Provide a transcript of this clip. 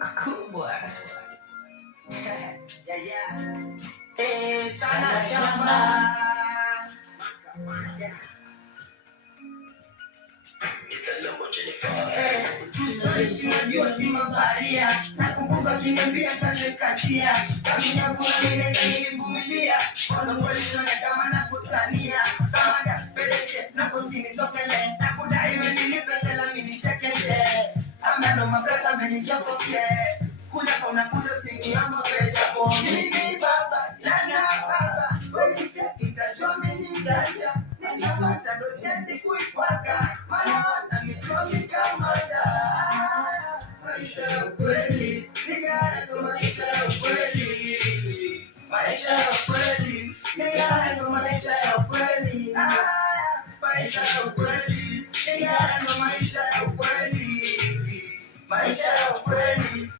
Cool boy. Yeah, yeah. Sana shamba. Unajua si mabaria. Nakumbuka kiniambia kazi kasia. Kamina kuna minenda nilivumilia. Wanapolishona kama nakutania. Kamanda, pedeshe, nakusini sokele. Nakudai wenilipe selami nichekeche. Amna no magrasa menichokoke. Kuja kona kuja singi yango peja po. Mimi baba, nana baba. Weni chekita jomi ni mtaja. Nikapata dosiasi kuipaka. Mana michomi kamada. Maisha ya ukweli. Nigaya ndo maisha ya ukweli. Maisha ya ukweli. Nigaya ndo maisha ya ukweli. Maisha ya ukweli. Nigaya ndo maisha ya ukweli. Maisha ya ukweli.